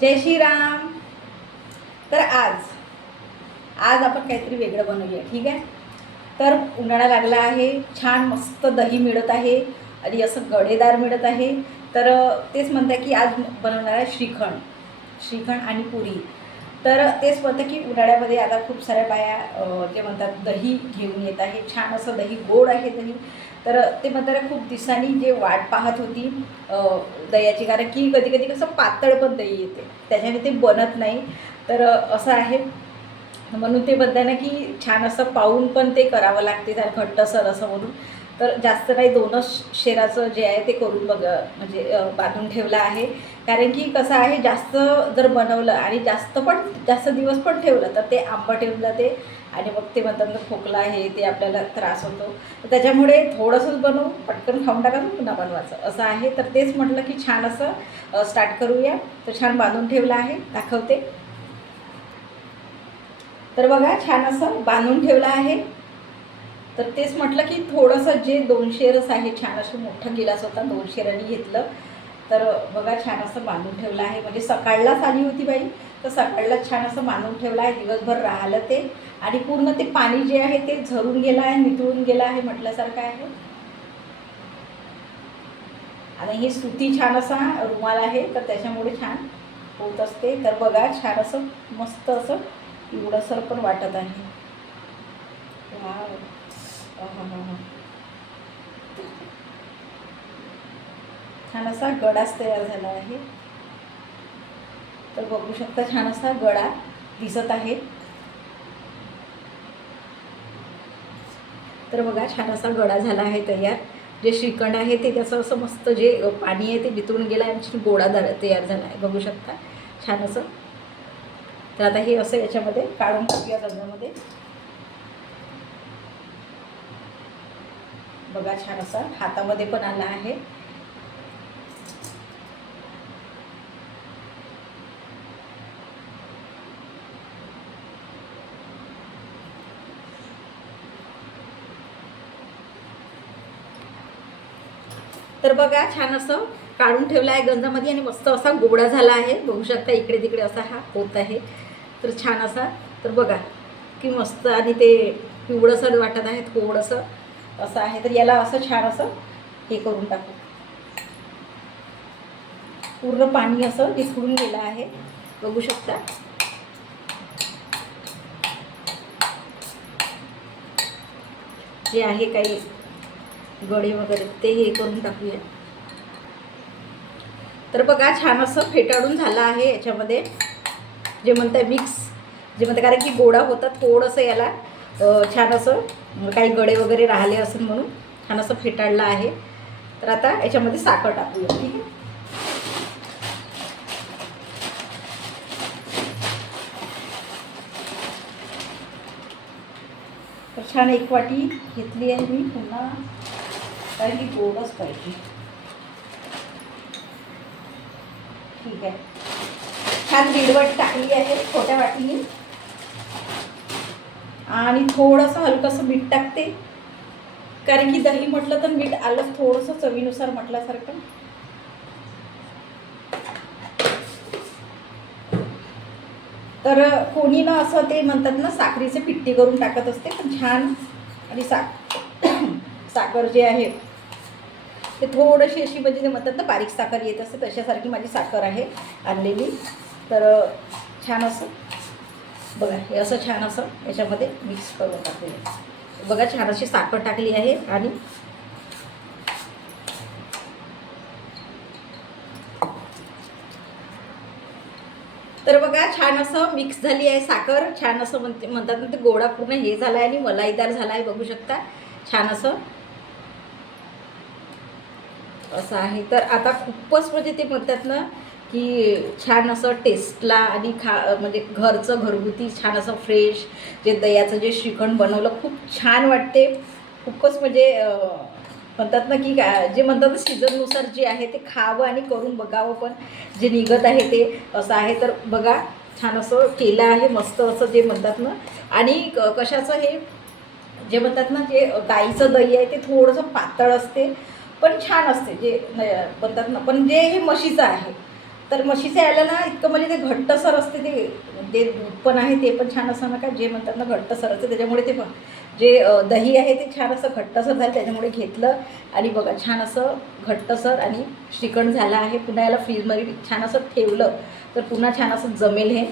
जय श्रीराम. तर आज आज आपण काहीतरी वेगळं बनवूया, ठीक आहे. तर उन्हाळा लागला आहे, छान मस्त दही मिळत आहे आणि असं गडेदार मिळत आहे. तर तेच म्हणतं की आज बनवणार आहे श्रीखंड. श्रीखंड आणि पुरी. तर तेच म्हणतं की उन्हाळ्यामध्ये आता खूप साऱ्या बाया जे म्हणतात दही घेऊन येत आहे, छान असं दही, गोड आहे दही. तर ते म्हणतात खूप दिवसांनी जे वाट पाहत होती दह्याची, कारण की कधी कधी कसं पातळ पण दही येते, त्याच्याने ते बनत नाही. तर असं आहे, म्हणून ते म्हणताय ना की छान असं पाहून पण ते करावं लागते, त्याला घट्टसर असं म्हणून. तर जास्त नाही, 2च शेराचं जे आहे ते करून म्हणजे बांधून ठेवलं आहे. कारण की कसं आहे, जास्त जर बनवलं आणि जास्त दिवस पण ठेवलं तर ते आंबट येऊन जाते आणि मग ते म्हणतात ना खोकला आहे ते आपल्याला त्रास होतो. तर त्याच्यामुळे थोडंसंच बनवून पटकन खाऊन टाकायचं, पुन्हा बनवायचं असं आहे. तर तेच म्हटलं की छान असं स्टार्ट करूया. तर छान बांधून ठेवलं आहे, दाखवते. तर बघा, छान असं बांधून ठेवलं आहे. तर तेच म्हटलं की थोडंसं जे 200 रस आहे, छान असं मोठा गिलास होता, 200 रनी घेतलं. तर बघा, छान असं बांधून ठेवलं आहे. म्हणजे सकाळलाच आली होती बाई, तर सकाळलाच छान असं बांधून ठेवलं आहे. दिवसभर राहिलं ते आणि पूर्ण ते पाणी जे आहे ते झरून गेलं आहे, नितळून गेलं आहे म्हटल्यासारखं आहे. आणि ही सुती छान असा रुमाल आहे, तर त्याच्यामुळे छान होत असते. तर बघा, छान असं मस्त असं एवढंसर पण वाटत आहे. वाव. आहाहा. छान असा गडाच तयार झाला आहे. तर बघू शकता, छान असा गडा दिसत आहे. तर बघा, छान असा गडा झाला आहे तयार. जे श्रीखंड आहे ते त्याचं असं मस्त जे पाणी आहे ते वितळून गेलं आणि गोळा तयार झाला आहे, बघू शकता छान असं. तर आता हे असं याच्यामध्ये काढून टाकूया गंजामध्ये. बघा, छान असा हातामध्ये पण आला आहे. तर बघा, छान असं काढून ठेवलं आहे गंजामध्ये आणि मस्त असा गोळा झाला आहे, बघू शकता. इकडे तिकडे असा हा होत आहे. तर छान असा. तर बघा की मस्त, आणि ते पिवळंसर वाटत आहे थोडंसं असं आहे. तर याला असं छान असं हे करून टाकू. पूर्ण पाणी असं निथळून गेलं आहे, बघू शकता. जे आहे काही गडे वगैरे ते हे करून टाकूया. तर बघा, छान असं फेटाळून झालं आहे. याच्यामध्ये जे म्हणताय मिक्स, जे म्हणतात, कारण की गोडा होता थोडंसं याला छान असं काही गडे वगैरे राहिले असेल म्हणून छान असं फेटाळलं आहे. तर आता याच्यामध्ये साखर टाकूया, ठीक आहे. तर छान एक वाटी घेतली आहे मी पुन्हा, कारण की गोडच पाहिजे. ठीक आहे, छान 1.5 वाटी टाकली आहे छोट्या वाटीने. आणि थोडंसं हलकंसं मीठ टाकते, कारण की दही म्हटलं तर मीठ आलं थोडंसं चवीनुसार म्हटल्यासारखं. तर कोणी ना असं ते म्हणतात ना साखरीचे पिट्टी करून टाकत असते, पण छान. आणि साखर जे आहे ते थोडीशी अशी, म्हणजे ते म्हणतात ना बारीक साखर येत असते तशासारखी माझी साखर आहे आणलेली. तर छान असं बघा, हे असं छान असं याच्यामध्ये मिक्स करून टाकूया. बघा, छान अशी साखर टाकली आहे. आणि तर बघा, छान असं मिक्स झाली आहे साखर. छान असं म्हणतात ना ते गोळा पूर्ण हे झाला आहे आणि मलाईदार झाला आहे, बघू शकता छान असं असं आहे. तर आता खूपच म्हणजे ते म्हणतात ना की छान असं टेस्टला आणि म्हणजे घरचं घरगुती छान असं फ्रेश जे दह्याचं जे श्रीखंड बनवलं खूप छान वाटते. खूपच म्हणजे म्हणतात ना की जे म्हणतात ना सीझननुसार जे आहे ते खावं आणि करून बघावं पण जे निघत आहे ते असं आहे. तर बघा, छान असं केलं आहे मस्त असं, जे म्हणतात ना. आणि कशाचं हे जे म्हणतात ना, जे गाईचं दही आहे ते थोडंसं पातळ असते पण छान असते, जे म्हणतात ना. पण जे हे म्हशीचं आहे, तर म्हशीचं यायला ना इतकं म्हणजे ते घट्टसर असते, ते दूध पण आहे ते पण छान असं नका जे म्हणतात ना घट्टसर असते, त्याच्यामुळे ते जे दही आहे ते छान असं घट्टसर झालं, त्याच्यामुळे घेतलं आणि बघा छान असं घट्टसर आणि श्रीखंड झालं आहे. पुन्हा याला फ्रीजमध्ये छान असं ठेवलं तर पुन्हा छान असं जमेल हे.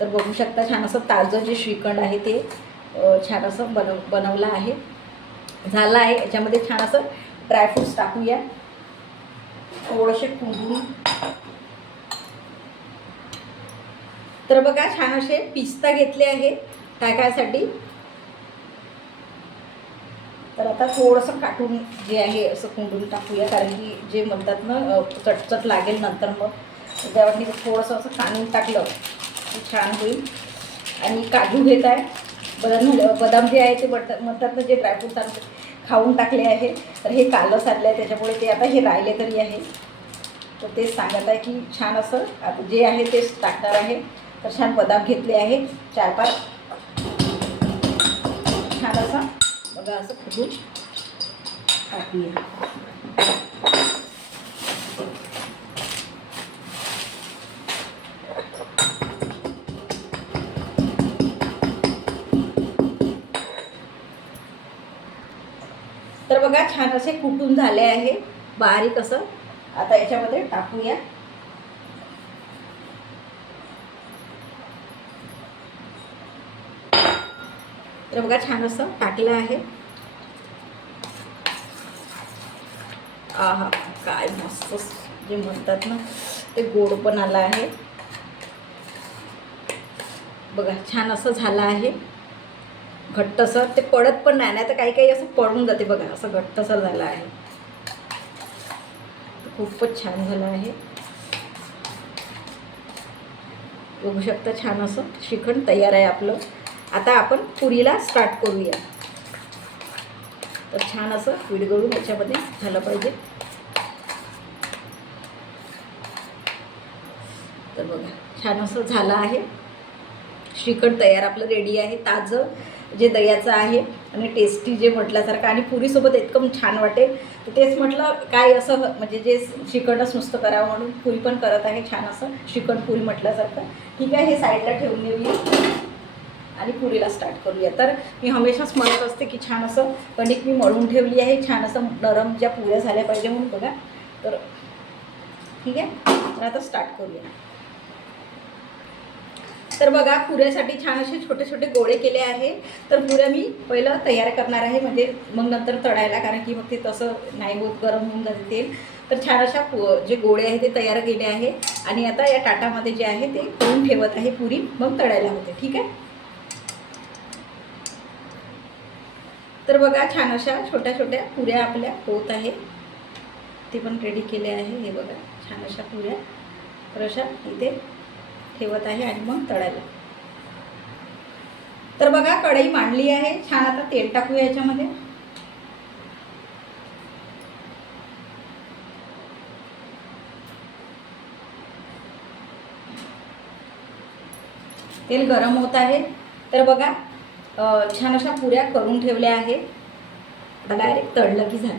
तर बघू शकता छान असं ताजं जे श्रीखंड आहे ते छान असं बनवलं आहे, झालं आहे. याच्यामध्ये छान असं ड्रायफ्रूट्स टाकूया थोडेसे कुंकू. तर बघा छान असे पिस्ता घेतले आहे टाकायसाठी. तर आता थोडंसं काटून जे आहे असं कुंडून टाकूया, कारण की जे म्हणतात ना चटचट लागेल नंतर, मग त्यावरती थोडंसं असं काढून टाकलं की छान होईल. आणि काजू घेत आहे, बदाम जे आहे ते म्हणतात ना जे ड्रायफ्रूट्स खाऊन टाकले आहे, तर हे कालच आणलं आहे, त्याच्यामुळे ते आता हे राहिले तरी आहे. तर तेच सांगत आहे की छान असं आता जे आहे तेच टाकणार आहे. तर छान बदाम घेतले आहे 4-5, छान असा बघा असं खुडून टाकूया. तर बघा छान असे कुटून झाले आहे बारीक असं. आता याच्यामध्ये टाकूया. तर बघा छान असं टाकलं आहे. आहा काय मस्त जे म्हणतात ना ते गोड पण आलं आहे. बघा छान असं झालं आहे घट्टसर, ते पडत पण नाही, तर काही काही असं पडून जाते. बघा असं घट्टसर झालं आहे, खूपच छान झालं आहे. बघू शकता छान असं श्रीखंड तयार आहे आपलं. आता आपण पुरीला स्टार्ट करूया. तर छान असं विरघळून याच्यामध्ये झालं पाहिजे. तर बघा छान असं झालं आहे श्रीखंड तयार आपलं रेडी आहे. ताजं जे दह्याचं आहे आणि टेस्टी जे म्हटल्यासारखं, आणि पुरीसोबत एकदम छान वाटेल. तर तेच म्हटलं काय असं म्हणजे जे श्रीखंडच नुसतं करावं म्हणून पुरी पण करत आहे छान असं श्रीखंड पुरी म्हटल्यासारखं. ठीक आहे, हे साईडला ठेवून देऊया आणि पुरीला स्टार्ट करूया. तर मी हमेशाच म्हणत असते की छान असं कणिक मी मळून ठेवली आहे, छान असं नरम ज्या पुऱ्या झाल्या पाहिजे म्हणून. बघा तर ठीक आहे, तर आता स्टार्ट करूया. तर बघा पुऱ्यासाठी छान असे छोटे छोटे गोळे केले आहे. तर पुऱ्या मी पहिलं तयार करणार आहे, म्हणजे मग नंतर तळायला, कारण की मग ते तसं नाही होत, गरम होऊन जाते तेल. तर छान अशा जे गोळे आहे ते तयार केले आहे आणि आता या ताटामध्ये जे आहे ते करून ठेवत आहे पुरी, मग तळायला होते. ठीक आहे, तर बघा छान अशा छोट्या छोट्या पुऱ्या आपल्या होत आहे, ते पण रेडी केले आहे. हे बघा छान अशा पुऱ्या तर अशा इथे ठेवत आहे आणि मग तळायला. तर बघा कढई मांडली आहे छान. आता तेल टाकूया याच्यामध्ये. तेल गरम होत आहे. तर बघा छान अशा पुऱ्या करून ठेवल्या आहे, डायरेक्ट तळलं की झालं.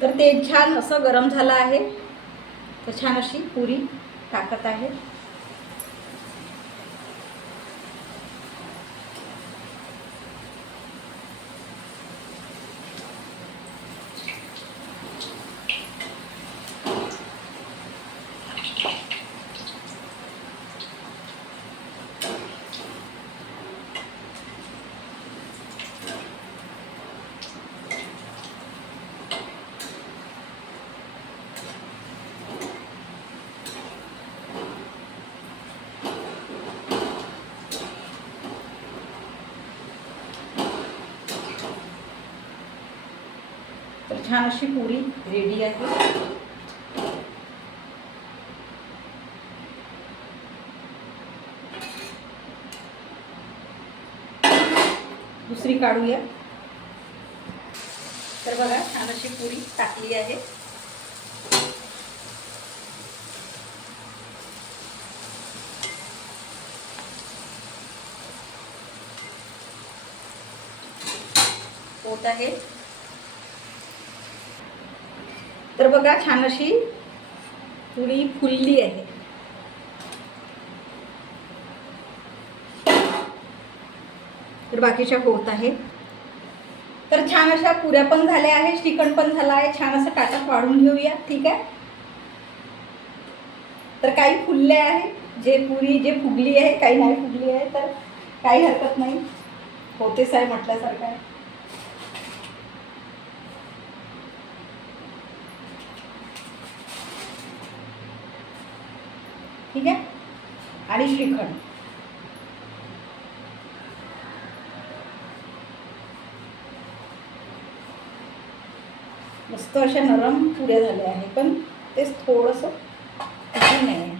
तर ते छान असं गरम झालं आहे, तर छान अशी पुरी टाकत आहे. तर छान अशी पुरी रेडी आहे. दुसरी काढूया. तर बघा छान अशी पुरी टाकली आहे. होत आहे. तर बघा छान अशी पुरी फुलली आहे. तर बाकीच्या होत आहे. तर छान अशा पुऱ्या पण झाल्या आहे, श्रीखंड पण झाला आहे. छान असं ताटात वाढून घेऊया. ठीक आहे. तर काही फुलले आहे, जे पुरी जे फुगली आहे, काही नाही फुगली आहे, तर काही हरकत नाही, होतेच आहे म्हटल्यासारखं आहे. ठीक आहे. आणि श्रीखंड मस्त अशा नरम पुऱ्या झाल्या आहे, पण तेच थोडंसं नाही आहे.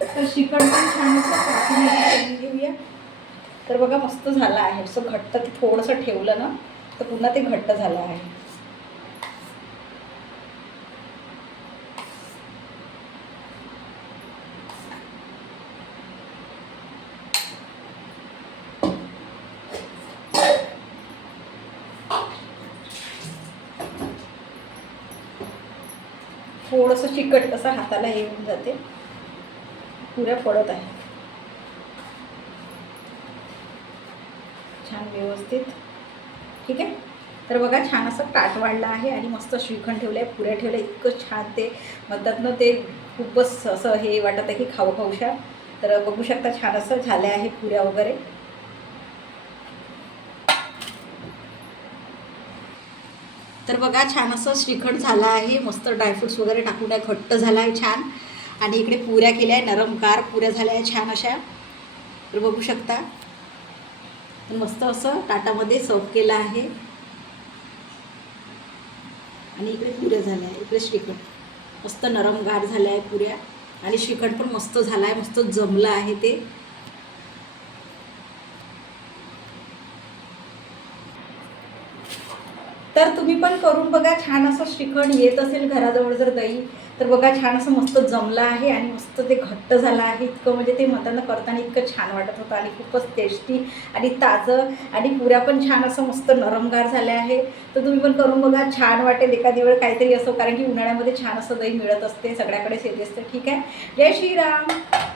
तर श्रीखंड पण छान असं घेऊया. तर बघा मस्त झालं आहे. असं घट्ट ते थोडंसं ठेवलं ना तर पुन्हा ते घट्ट झालं आहे. थोडंसं चिकट असं हाताला हे होऊन जाते, पुऱ्या पडत आहे छान व्यवस्थित. ठीक आहे. तर बघा छान असं ताट वाढलं आहे आणि मस्त श्रीखंड ठेवलं आहे, पुऱ्या ठेवल्या. इतकं छान ते म्हणतात ना, ते खूपच असं हे वाटत आहे की खाऊ खाऊशा. तर बघू शकता छान असं झाल्या आहे पुऱ्या वगैरे. तर बघा छान असं श्रीखंड झालं आहे, मस्त ड्रायफ्रूट्स वगैरे टाकून आहे, घट्ट झाला आहे छान. आणि इकडे पुऱ्या केल्या आहे, नरमगार पुऱ्या झाल्या आहे छान अशा. तर बघू शकता मस्त असं ताटामध्ये सर्व केलं आहे. आणि इकडे पुऱ्या झाल्या आहे, इकडे श्रीखंड मस्त नरमगार झाल्या आहे पुऱ्या. आणि श्रीखंड पण मस्त झाला आहे, मस्त जमलं आहे ते. तर तुम्ही पण करून बघा. छान असं श्रीखंड येत असेल घराजवळ जर दही, तर बघा छान असं मस्त जमलं आहे आणि मस्त ते घट्ट झालं आहे. इतकं म्हणजे ते म्हणताना करताना इतकं छान वाटत होतं आणि खूपच टेस्टी आणि ताजं. आणि पुऱ्या पण छान असं मस्त नरमगार झाल्या आहे. तर तुम्ही पण करून बघा, छान वाटेल एखादी वेळ काहीतरी असं, कारण की उन्हाळ्यामध्ये छान असं दही मिळत असते, सगळ्याकडेच येते असते. ठीक आहे. जय श्रीराम.